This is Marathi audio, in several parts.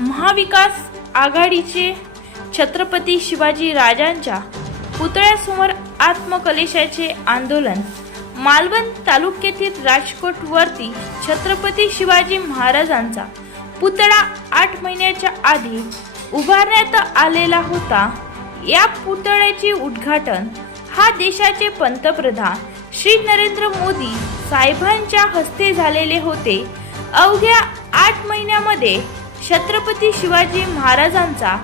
महाविकास आघाडीचे छत्रपती शिवाजी राजांच्या पुतळ्यासमोर आत्मकलेशाचे आंदोलन. मालवण तालुक्यातील राजकोट वरती छत्रपती शिवाजी महाराजांचा पुतळा आठ महिन्याच्या आधी उभारण्यात आलेला होता. या पुतळ्याचे उद्घाटन हा देशाचे पंतप्रधान श्री नरेंद्र मोदी साहेबांच्या हस्ते झालेले होते. अवघ्या आठ महिन्यामध्ये छत्रपती शिवाजी महाराजांचा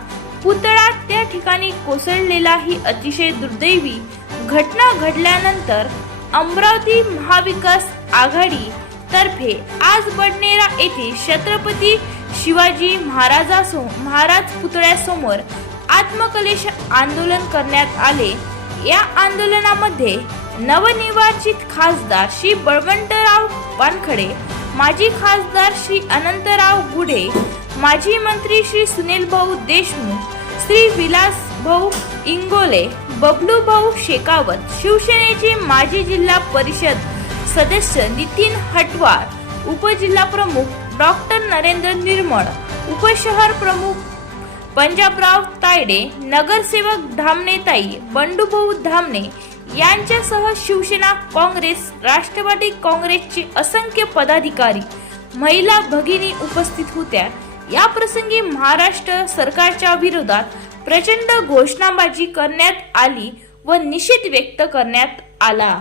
पुतळा त्या ठिकाणी कोसळलेला ही अतिशय दुर्दैवी घटना घडल्यानंतर अमरावती महाविकास आघाडी तर्फे आज बडनेरा येथे छत्रपती शिवाजी महाराजासो महाराज पुतळ्यासमोर आत्मकलेश आंदोलन करण्यात आले. या आंदोलनामध्ये नवनिर्वाचित खासदार श्री बळवंतराव पानखडे माजी खासदार श्री अनंतराव गुढे माजी मंत्री श्री सुनील भाऊ देशमुख श्री विलास भाऊ इंगोले बबलू भाऊ शेकावत शिवसेनेचे माजी जिल्हा परिषद सदस्य नितीन हटवार उपजिल्हा प्रमुख डॉक्टर नरेंद्र निर्मळ उपशहर प्रमुख पंजाबराव तायडे नगरसेवक धामणेताई बंडूभाऊ धामणे यांच्यासह शिवसेना काँग्रेस राष्ट्रवादी काँग्रेसचे असंख्य पदाधिकारी महिला भगिनी उपस्थित होत्या. या प्रसंगी महाराष्ट्र सरकारच्या विरोधात प्रचंड घोषणाबाजी करण्यात आली व निषेध व्यक्त करण्यात आला.